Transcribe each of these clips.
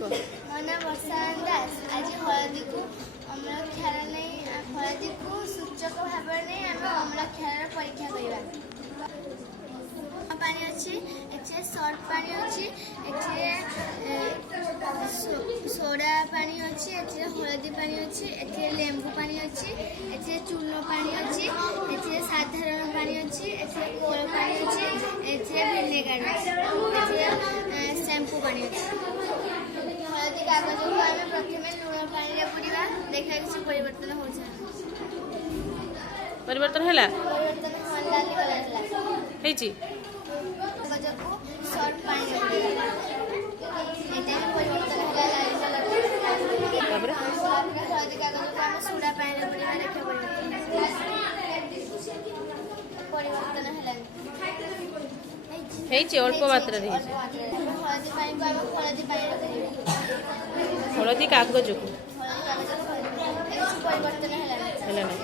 कह ମୋ ନାଁ ବର୍ଷାରାଣୀ ଦାସ। ଆଜି ହଳଦୀକୁ ଅମ୍ଳକ୍ଷାର ନେଇ ହଳଦୀକୁ ସୂଚକ ଭାବରେ ନେଇ ଆମେ ଅମ୍ଳକ୍ଷାରର ପରୀକ୍ଷା କରିବା। ପାଣି ଅଛି, ଏଥିରେ ସର୍ଟ ପାଣି ଅଛି, ଏଥିରେ ସୋଡ଼ା ପାଣି ଅଛି, ଏଥିରେ ହଳଦୀ ପାଣି ଅଛି, ଏଥିରେ ଲେମ୍ବୁ ପାଣି ଅଛି, ଏଥିରେ ଚୂନ ପାଣି ଅଛି, ଏଥିରେ ସାଧାରଣ ପାଣି ଅଛି, ଏଥିରେ କୋଳ ପାଣି ଅଛି, ଏଥିରେ ଭିନେଗାର ଅଛି, ଏଥିରେ ଶ୍ୟାମ୍ପୁ ପାଣି ଅଛି। ହଳଦୀ କାଗଜକୁ ଆମେ ପ୍ରଥମେ ଲୁଣ ପାଣିରେ ବୁଡ଼ିବା, ଦେଖିବା କିଛି ପରିବର୍ତ୍ତନ ହେଉଛି। परिवर्तन हैला ପରିବର୍ତ୍ତନ ନାଲି କଲର ହେଲା। ହେଇଛି କାଗଜକୁ ସର୍ଟ ପାଣିରେ ବୁଡ଼ିବା, ଏତେ ପରିବର୍ତ୍ତନ ହେଲା ଲାଲି କଲର। ତାପରେ ହଳଦୀ କାଗଜକୁ ଆମେ ସୋଡ଼ା ପାଣିରେ ବୁଡ଼ିବା, ଦେଖିବା ପରିବର୍ତ୍ତନ ହେଲାନି। ହେଇଛି ଅଳ୍ପ ମାତ୍ରାରେ ହେଇଛି। ହଳଦୀ ପାଣିକୁ ଆମେ ହଳଦୀ ପାଣିରେ ବୁଡ଼ିବା, ହଳଦୀ କାଗଜକୁ ହଳଦୀ କାଗଜକୁ କିଛି ପରିବର୍ତ୍ତନ ହେଲାନି। ହେଲା ନା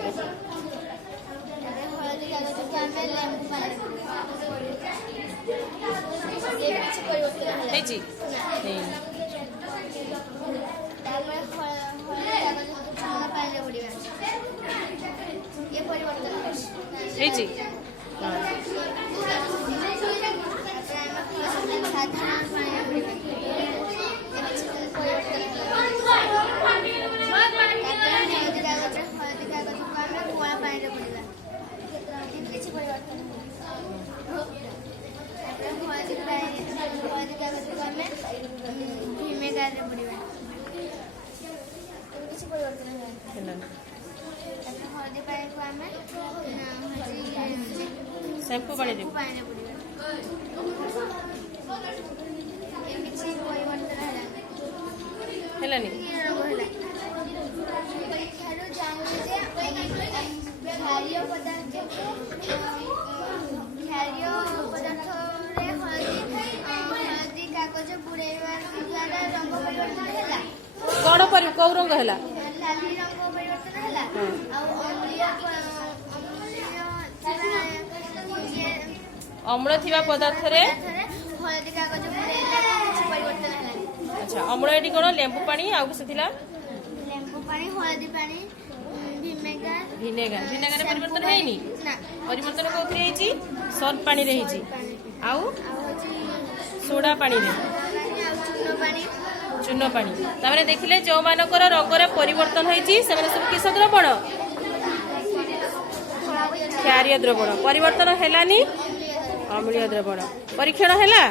ହଳଦୀ କାଗଜକୁ ଆମେ ଲେମ୍ବୁ ପାଣିରେ ବୁଡ଼ିବା, କିଛି ପରିବର୍ତ୍ତନ ହେଲା ହେଇଛି ହେଇନି ତାପରେ ହଳଦୀ କାଗଜକୁ ଚୂନ ପାଣିରେ ବୁଡ଼ିବା, ଏ ପରିବର୍ତ୍ତନ ହେଉଛି। ହେଇଛି ତାପରେ ଆମେ ସାଧାରଣ ପାଣିରେ ବୁଡ଼ିବା, କିଛି ପରିବର୍ତ୍ତନ ହେଲା। ହଳଦୀ କାଗଜକୁ ଆମେ କଳା ପାଣିରେ ବୁଡ଼ିବା, କିଛି ପରିବର୍ତ୍ତନ ହେଲା। ହଳଦୀ କାଗଜକୁ ଆମେ ଭିନେଗାରରେ ବୁଡ଼ିବା, କିଛି ପରିବର୍ତ୍ତନ ହେଲା। ହେଲା ନା ତାପରେ ହଳଦୀ ପାଣିକୁ ଆମେ ଶ୍ୟାମ୍ପୁ ପାଣି ଦେବୁ ପାଣିରେ ବୁଡ଼ିବା, କିଛି ପରିବର୍ତ୍ତନ ହେଲା। ହେଲାନି ରଙ୍ଗ ହେଲା। ପରୀକ୍ଷାରୁ ଜାଣିଲେ ଯେ କ୍ଷାରୀୟ ପଦାର୍ଥରେ ହଳଦୀ କାଗଜ ବୁଡ଼େଇବା ଦ୍ୱାରା ରଙ୍ଗ ପରିବର୍ତ୍ତନ ହେଲା। କଣ କୋଉ ରଙ୍ଗ ହେଲା ଲାଲି ରଙ୍ଗ ପରିବର୍ତ୍ତନ ହେଲା। ଆଉ ଅମ୍ଳ ଥିବା ପଦାର୍ଥରେ ହଳଦୀ କାଗଜ ବୁଡ଼େଇଲେ କିଛି ପରିବର୍ତ୍ତନ ହେଲାନି। ଆଚ୍ଛା ଅମ୍ଳ ଏଠି କଣ ଲେମ୍ବୁ ପାଣି ଆଉ କିଛି ଥିଲା ଲେମ୍ବୁ ପାଣି, ହଳଦୀ ପାଣି, ଭିନେଗାର ଭିନେଗାରରେ ପରିବର୍ତ୍ତନ ହେଇନି ନା ପରିବର୍ତ୍ତନ କୋଉଥିରେ ହେଇଛି ସର୍ଟ ପାଣିରେ ହେଇଛି ଆଉ ହେଉଛି ସୋଡ଼ା ପାଣିରେ ଆଉ ଚୂନ ପାଣି ତାମାନେ ଦେଖିଲେ ଯେଉଁମାନଙ୍କର ରଙ୍ଗରେ ପରିବର୍ତ୍ତନ ହେଇଛି ସେମାନେ ସବୁ କିସ ଦ୍ରବଣ କ୍ଷାରୀୟ ଦ୍ରବଣ ପରିବର୍ତ୍ତନ ହେଲାନି ଅମ୍ଳୀୟ ଦ୍ରବଣ ପରୀକ୍ଷଣ ହେଲା।